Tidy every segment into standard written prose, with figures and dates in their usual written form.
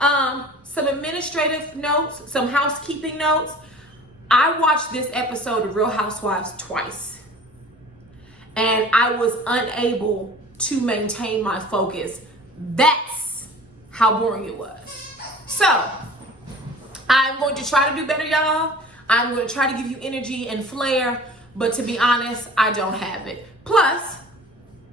Some administrative notes, some housekeeping notes. I watched this episode of Real Housewives twice, and I was unable to maintain my focus. That's how boring it was. So, I'm going to try to do better, y'all. I'm going to try to give you energy and flair, but to be honest, I don't have it. Plus,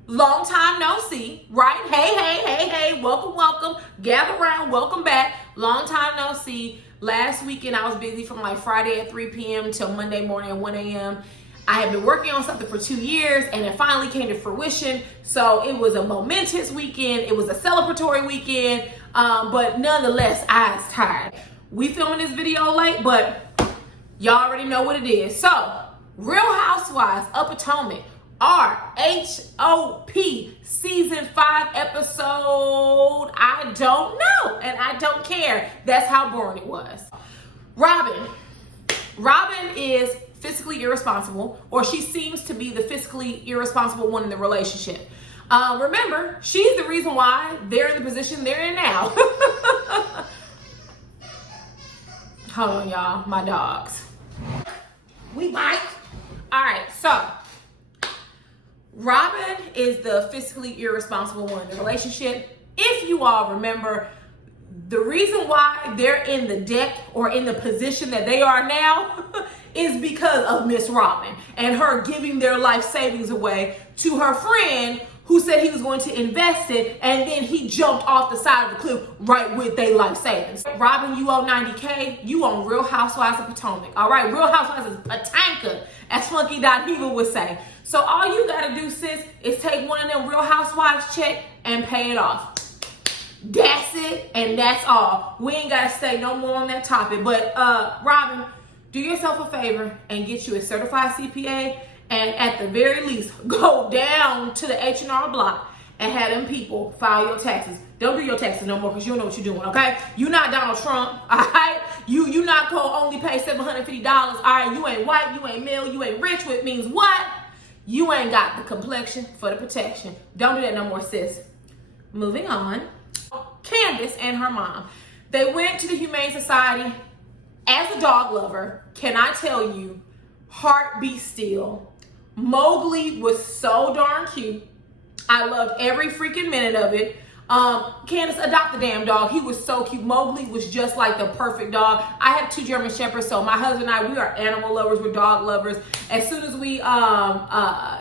long time no see, right? Hey, welcome. Gather around, welcome back. Long time no see. Last weekend, I was busy from like Friday at 3 p.m. till Monday morning at 1 a.m. I had been working on something for 2 years, and it finally came to fruition. So it was a momentous weekend. It was a celebratory weekend, but nonetheless, I was tired. We filming this video late, but y'all already know what it is. So, Real Housewives of Potomac, RHOP season 5 episode, I don't know, and I don't care. That's how boring it was. Robin is fiscally irresponsible, or she seems to be the fiscally irresponsible one in the relationship. Remember, she's the reason why they're in the position they're in now. Hold on, y'all, my dogs. We might. All right, so Robin is the fiscally irresponsible one in the relationship. If you all remember, the reason why they're in the deck or in the position that they are now is because of Miss Robin and her giving their life savings away to her friend who said he was going to invest it, and then he jumped off the side of the cliff right with their life savings. Robin, you owe $90K. You on Real Housewives of Potomac. All right, Real Housewives is a tanker, as Funky Diva would say. So all you gotta do, sis, is take one of them Real Housewives check and pay it off. That's it, and that's all. We ain't gotta stay no more on that topic. But Robin, do yourself a favor and get you a certified CPA, and at the very least, go down to the H&R Block and have them people file your taxes. Don't do your taxes no more, because you don't know what you're doing, okay? You not Donald Trump, all right? You not gonna only pay $750, all right? You ain't white, you ain't male, you ain't rich, which means what? You ain't got the complexion for the protection. Don't do that no more, sis. Moving on. Candice and her mom. They went to the Humane Society. As a dog lover, can I tell you, heart beat still. Mowgli was so darn cute. I loved every freaking minute of it. Candice, adopt the damn dog. He was so cute. Mowgli was just like the perfect dog. I have 2 German Shepherds, so my husband and I, we are animal lovers, we're dog lovers. As soon as we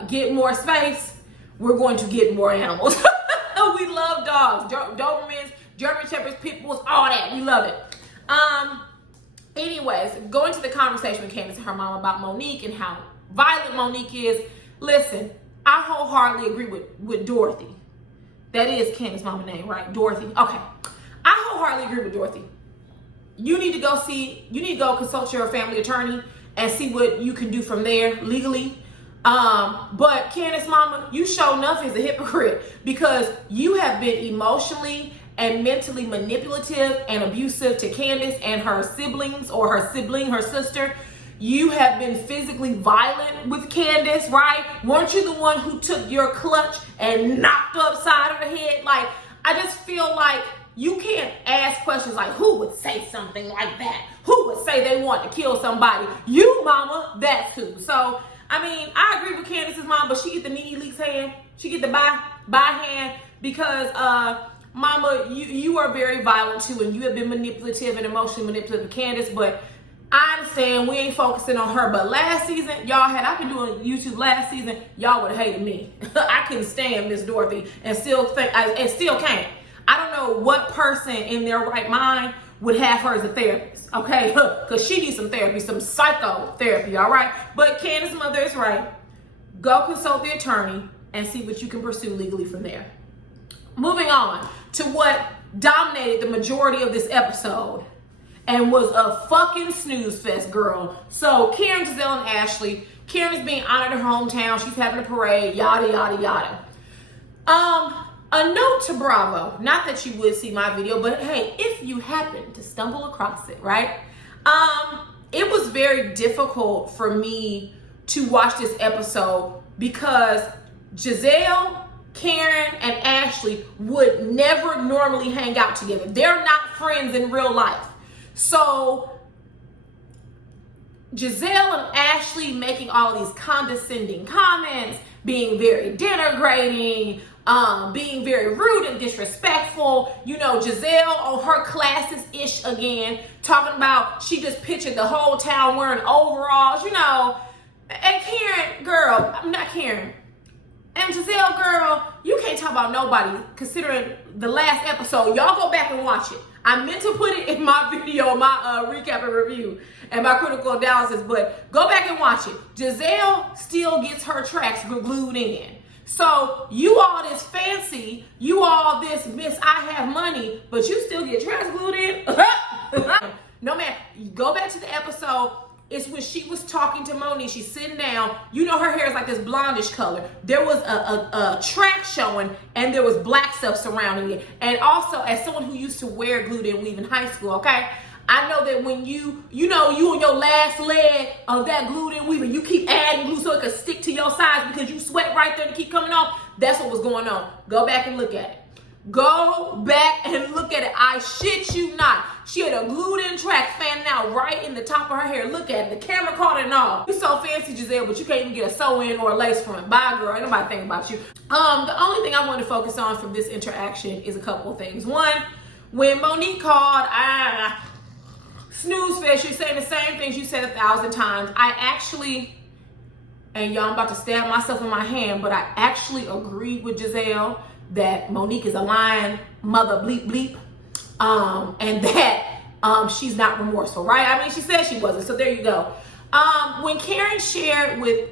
get more space, we're going to get more animals. We love dogs. Dobermans, German Shepherds, Pit Bulls, all that. We love it. Anyways, going to the conversation with Candice and her mom about Monique and how violent Monique is. Listen, I wholeheartedly agree with Dorothy. That is Candice's mama's name, right? Dorothy. Okay. I wholeheartedly agree with Dorothy. You need to go consult your family attorney and see what you can do from there legally. But Candice's mama, you sure enough is a hypocrite, because you have been emotionally and mentally manipulative and abusive to Candice and her siblings, or her sibling, her sister. You have been physically violent with Candice, right? Weren't you the one who took your clutch and knocked her upside of her head? Like, I just feel like you can't ask questions like, who would say something like that? Who would say they want to kill somebody? You, mama, that's who. So, I mean, I agree with Candice's mom, but she get the knee leaks hand. She get the by hand, because mama, you are very violent too, and you have been manipulative and emotionally manipulative to Candice. But I understand we ain't focusing on her. But last season, y'all, had I been doing YouTube last season, y'all would have hated me. I couldn't stand Miss Dorothy, and still can't. I don't know what person in their right mind would have her as a therapist, okay? Because she needs some therapy, some psychotherapy, all right? But Candice's mother is right. Go consult the attorney and see what you can pursue legally from there. Moving on to what dominated the majority of this episode and was a fucking snooze fest, girl. So Karen, Giselle, and Ashley. Karen is being honored in her hometown. She's having a parade, yada, yada, yada. A note to Bravo, not that you would see my video, but hey, if you happen to stumble across it, right? It was very difficult for me to watch this episode because Giselle, Karen and Ashley would never normally hang out together. They're not friends in real life. So Giselle and Ashley making all these condescending comments, being very denigrating, being very rude and disrespectful. You know, Giselle on her classes-ish again, talking about she just pictured the whole town wearing overalls, you know. And Karen, girl, I'm not Karen. And Giselle, girl, you can't talk about nobody considering the last episode. Y'all go back and watch it. I meant to put it in my video, my recap and review and my critical analysis, but go back and watch it. Giselle still gets her tracks glued in. So you all this fancy, you all this Miss I have money, but you still get tracks glued in? No, man. Go back to the episode. It's when she was talking to Monique. She's sitting down. You know her hair is like this blondish color. There was a track showing, and there was black stuff surrounding it. And also, as someone who used to wear glued in weave in high school, okay, I know that when you on your last leg of that glued in weave, and you keep adding glue so it can stick to your sides because you sweat right there to keep coming off. That's what was going on. Go back and look at it. Go back and look at it. I shit you not. She had a glued in track fanning out right in the top of her hair. Look at it. The camera caught it and all. You so fancy, Giselle, but you can't even get a sew in or a lace front. Bye, girl. Ain't nobody thinking about you. The only thing I want to focus on from this interaction is a couple of things. One, when Monique called, snooze fest, you're saying the same things you said 1,000 times. I actually, and y'all, I'm about to stab myself in my hand, but I actually agreed with Giselle that Monique is a lying mother bleep bleep, and that she's not remorseful, right? I mean, she said she wasn't, so there you go. When Karen shared with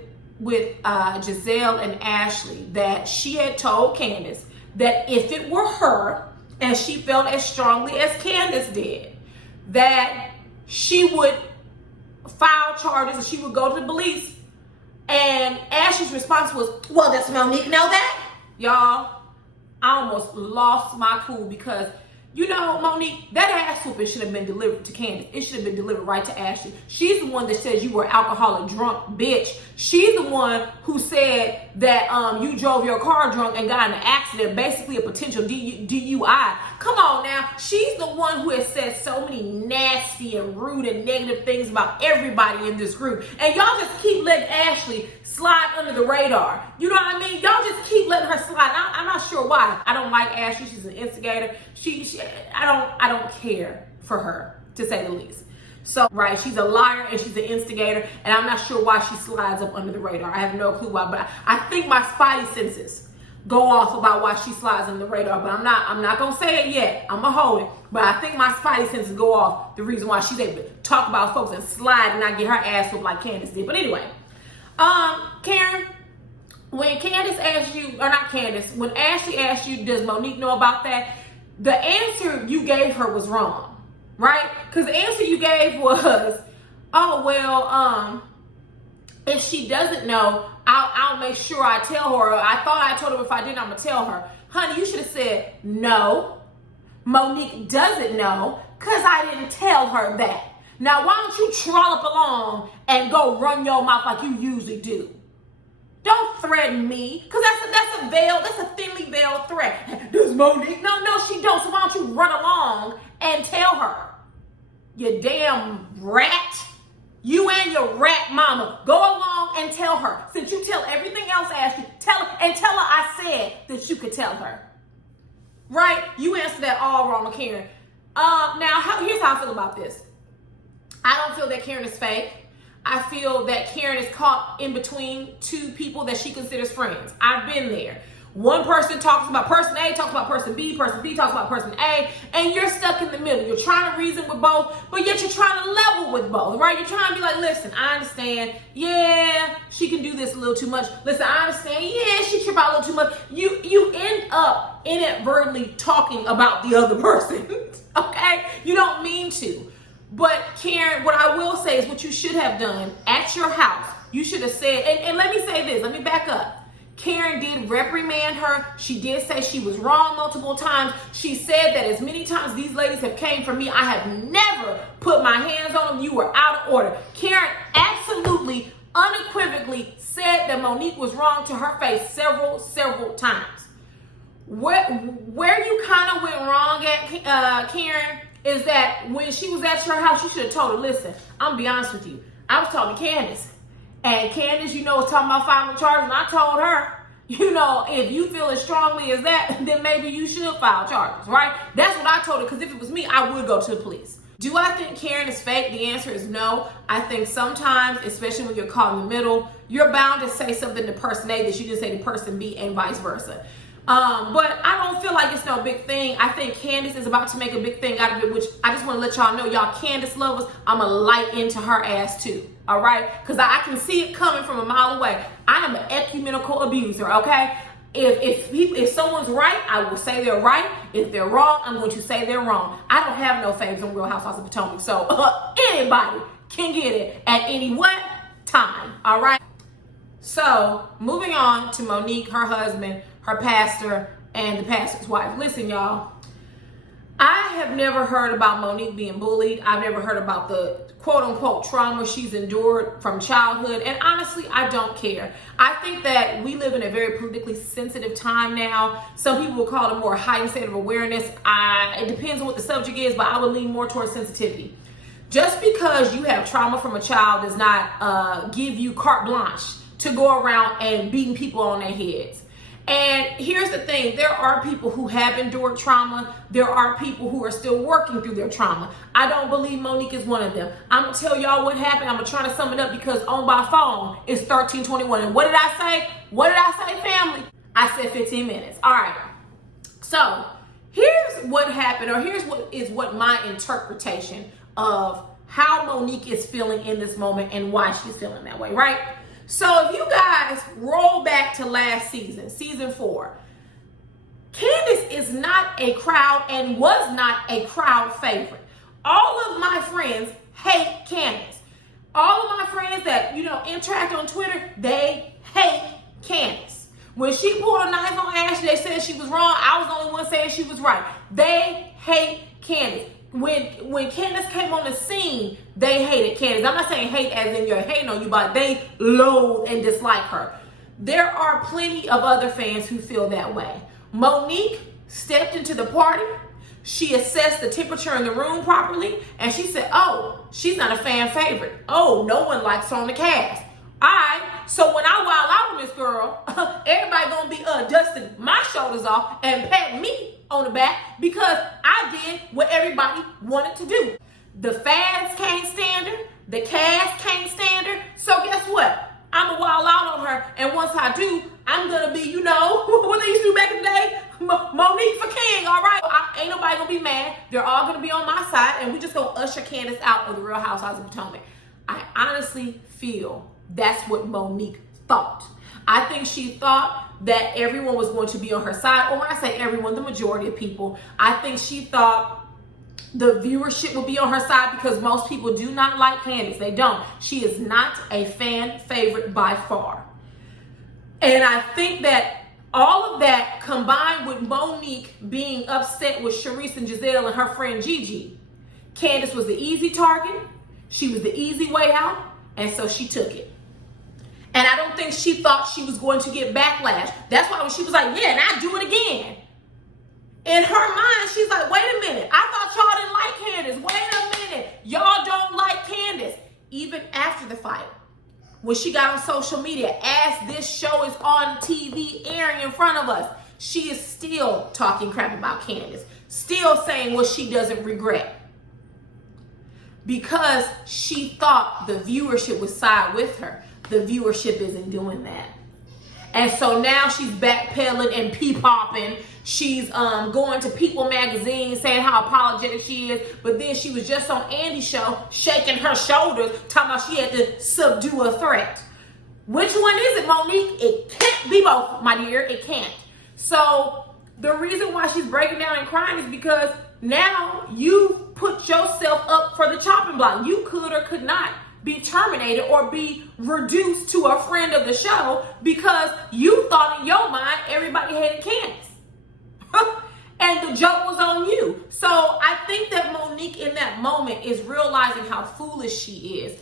Giselle and Ashley that she had told Candice that if it were her, and she felt as strongly as Candice did, that she would file charges and she would go to the police, and Ashley's response was, well, does Monique know that? Y'all, I almost lost my cool because, you know, Monique, that ass whooping should have been delivered to Candice. It should have been delivered right to Ashley. She's the one that says you were alcoholic drunk, bitch. She's the one who said that you drove your car drunk and got in an accident, basically a potential DUI. Come on now. She's the one who has said so many nasty and rude and negative things about everybody in this group. And y'all just keep letting Ashley slide under the radar. You know what I mean? Y'all just keep letting her slide. I'm not sure why. I don't like Ashley. She's an instigator. I don't care for her, to say the least. So, right, she's a liar and she's an instigator, and I'm not sure why she slides up under the radar. I have no clue why, but I think my spidey senses go off about why she slides under the radar, but I'm not gonna say it yet. I'm gonna hold it, but I think my spidey senses go off the reason why she's able to talk about folks and slide and not get her ass whooped like Candice did. But anyway, Karen, when Candice asked you, or not Candice, when Ashley asked you, does Monique know about that? The answer you gave her was wrong, right? Because the answer you gave was, oh, well, if she doesn't know, I'll make sure I tell her. Or I thought I told her, if I didn't, I'm going to tell her. Honey, you should have said, no, Monique doesn't know because I didn't tell her that. Now, why don't you trollop along and go run your mouth like you usually do? Don't threaten me, because that's a thinly veiled threat. Does Monique? No, she don't. So why don't you run along and tell her? You damn rat. You and your rat mama. Go along and tell her. Since you tell everything else, Ashley, tell her I said that you could tell her. Right? You answered that all wrong, Karen. Here's how I feel about this. I don't feel that Karen is fake. I feel that Karen is caught in between two people that she considers friends. I've been there. One person talks about person A, talks about person B talks about person A, and you're stuck in the middle. You're trying to reason with both, but yet you're trying to level with both, right? You're trying to be like, listen, I understand. Yeah, she can do this a little too much. Listen, I understand. Yeah, she trip out a little too much. You end up inadvertently talking about the other person, okay? You don't mean to. But Karen, what I will say is what you should have done at your house. You should have said, and let me say this, let me back up. Karen did reprimand her. She did say she was wrong multiple times. She said that as many times these ladies have came for me, I have never put my hands on them. You were out of order. Karen absolutely, unequivocally said that Monique was wrong to her face several times. Where you kind of went wrong at, Karen, is that when she was at your house, you should have told her, listen, I'm gonna be honest with you. I was talking to Candice. And Candice, was talking about filing charges. And I told her, if you feel as strongly as that, then maybe you should file charges, right? That's what I told her, because if it was me, I would go to the police. Do I think Karen is fake? The answer is no. I think sometimes, especially when you're caught in the middle, you're bound to say something to person A that you didn't say to person B, and vice versa. But I don't feel like it's no big thing. I think Candice is about to make a big thing out of it, which I just want to let y'all know, y'all Candice lovers, I'm a light into her ass too. All right? Because I can see it coming from a mile away. I am an ecumenical abuser, okay? If someone's right, I will say they're right. If they're wrong, I'm going to say they're wrong. I don't have no faves on Real Housewives of Potomac, so anybody can get it at any what time, all right? So, moving on to Monique, her husband, her pastor, and the pastor's wife. Listen, y'all, I have never heard about Monique being bullied. I've never heard about the quote-unquote trauma she's endured from childhood, and honestly, I don't care. I think that we live in a very politically sensitive time now. Some people will call it a more heightened state of awareness. It depends on what the subject is, but I would lean more towards sensitivity. Just because you have trauma from a child does not give you carte blanche to go around and beating people on their heads. And here's the thing, there are people who have endured trauma. There are people who are still working through their trauma. I don't believe Monique is one of them. I'm going to tell y'all what happened. I'm going to try to sum it up because on my phone it's 13:21. And what did I say? What did I say, family? I said 15 minutes. All right. So here's what happened, or here's what my interpretation of how Monique is feeling in this moment and why she's feeling that way, right? So if you guys roll back to last season, season 4, Candice is not a crowd and was not a crowd favorite. All of my friends hate Candice. All of my friends that, interact on Twitter, they hate Candice. When she pulled a knife on Ashley, they said she was wrong. I was the only one saying she was right. They hate Candice. When Candice came on the scene, they hated Candice. I'm not saying hate as in you're hating on you, but they loathe and dislike her. There are plenty of other fans who feel that way. Monique stepped into the party. She assessed the temperature in the room properly, and she said, oh, she's not a fan favorite. Oh, no one likes her on the cast. All right, so when I wild out on this girl, everybody gonna be dusting my shoulders off and pat me on the back because I did what everybody wanted to do. The fans can't stand her, the cast can't stand her, so guess what? I'm a wild out on her, and once I do, I'm gonna be, what they used to do back in the day, Monique for king, all right? Ain't nobody gonna be mad. They're all gonna be on my side, and we just gonna usher Candice out of the Real Housewives of Potomac. I honestly feel that's what Monique thought. I think she thought that everyone was going to be on her side, or when I say everyone, the majority of people. I think she thought the viewership would be on her side because most people do not like Candice. They don't. She is not a fan favorite by far. And I think that all of that combined with Monique being upset with Charisse and Giselle and her friend Gigi, Candice was the easy target. She was the easy way out, and so she took it. And I don't think she thought she was going to get backlash. That's why when she was like, yeah, and I do it again. In her mind, she's like, wait a minute. I thought y'all didn't like Candice. Wait a minute. Y'all don't like Candice. Even after the fight, when she got on social media, as this show is on TV airing in front of us, she is still talking crap about Candice. Still saying what she doesn't regret. Because she thought the viewership would side with her. The viewership isn't doing that. And so now she's backpedaling and pee-popping. She's going to People magazine saying how apologetic she is. But then she was just on Andy's show shaking her shoulders, talking about she had to subdue a threat. Which one is it, Monique? It can't be both, my dear. It can't. So the reason why she's breaking down and crying is because now you put yourself up for the chopping block. You could or could not be terminated or be reduced to a friend of the show because you thought in your mind everybody hated Candice. And the joke was on you. So I think that Monique in that moment is realizing how foolish she is.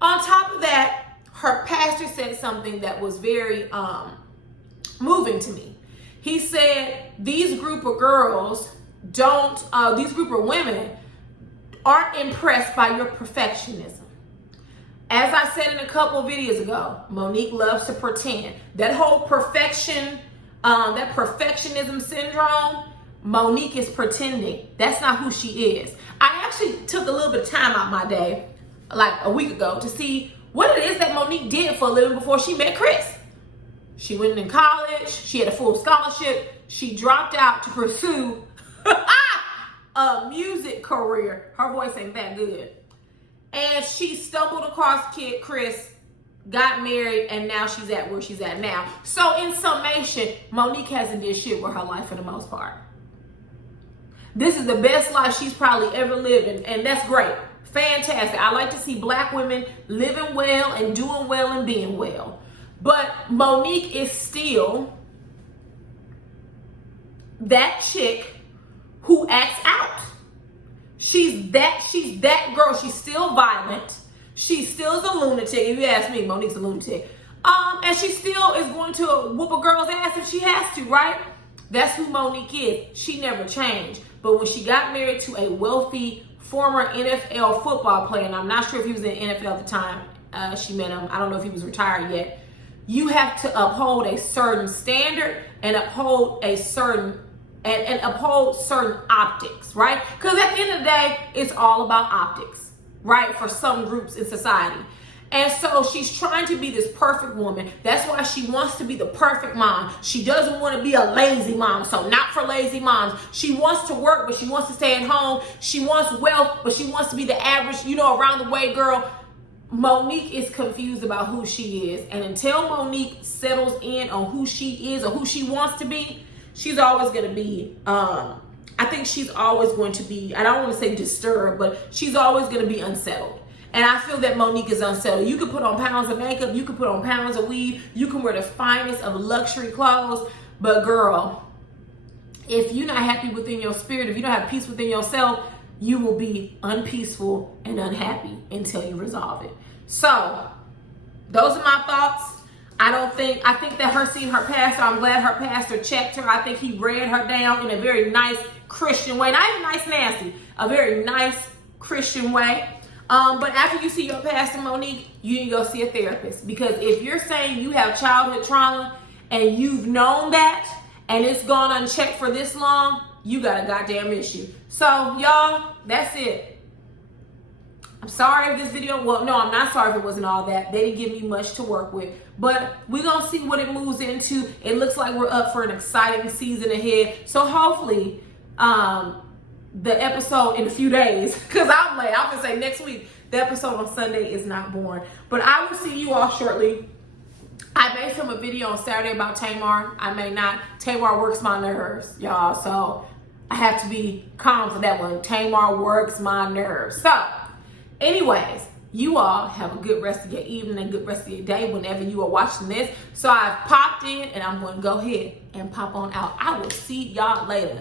On top of that, her pastor said something that was very moving to me. He said these group of girls these group of women aren't impressed by your perfectionism. As I said in a couple of videos ago, Monique loves to pretend. That whole perfectionism syndrome, Monique is pretending. That's not who she is. I actually took a little bit of time out my day, like a week ago, to see what it is that Monique did for a living before she met Chris. She went in college. She had a full scholarship. She dropped out to pursue a music career. Her voice ain't that good. And she stumbled across Kid Chris, got married, and now she's at where she's at now. So in summation, Monique hasn't did shit with her life for the most part. This is the best life she's probably ever lived, and that's great. Fantastic. I like to see black women living well and doing well and being well. But Monique is still that chick who acts out. She's that girl. She's still violent. She still is a lunatic. If you ask me, Monique's a lunatic. And she still is going to whoop a girl's ass if she has to, right? That's who Monique is. She never changed. But when she got married to a wealthy former NFL football player, and I'm not sure if he was in the NFL at the time she met him. I don't know if he was retired yet. You have to uphold a certain standard and uphold a certain certain optics, right? Because at the end of the day, it's all about optics, right? For some groups in society. And so she's trying to be this perfect woman. That's why she wants to be the perfect mom. She doesn't want to be a lazy mom. So not for lazy moms. She wants to work, but she wants to stay at home. She wants wealth, but she wants to be the average, around the way girl. Monique is confused about who she is. And until Monique settles in on who she is or who she wants to be, she's always going to be, I think she's always going to be, I don't want to say disturbed, but she's always going to be unsettled. And I feel that Monique is unsettled. You can put on pounds of makeup, you can put on pounds of weave, you can wear the finest of luxury clothes, but girl, if you're not happy within your spirit, if you don't have peace within yourself, you will be unpeaceful and unhappy until you resolve it. So, those are my thoughts. I think that her seeing her pastor, I'm glad her pastor checked her. I think he read her down in a very nice Christian way. Not even nice nasty, a very nice Christian way. But after you see your pastor, Monique, you need to go see a therapist. Because if you're saying you have childhood trauma and you've known that and it's gone unchecked for this long, you got a goddamn issue. So, y'all, that's it. I'm sorry if this video, well, no, I'm not sorry if it wasn't all that. They didn't give me much to work with. But we're going to see what it moves into. It looks like we're up for an exciting season ahead. So hopefully, the episode in a few days, because I'm late, I'm going to say next week, the episode on Sunday is not born. But I will see you all shortly. I may film a video on Saturday about Tamar. I may not. Tamar works my nerves, y'all. So I have to be calm for that one. Tamar works my nerves. So, anyways, you all have a good rest of your evening and good rest of your day whenever you are watching this. So I've popped in and I'm going to go ahead and pop on out. I will see y'all later.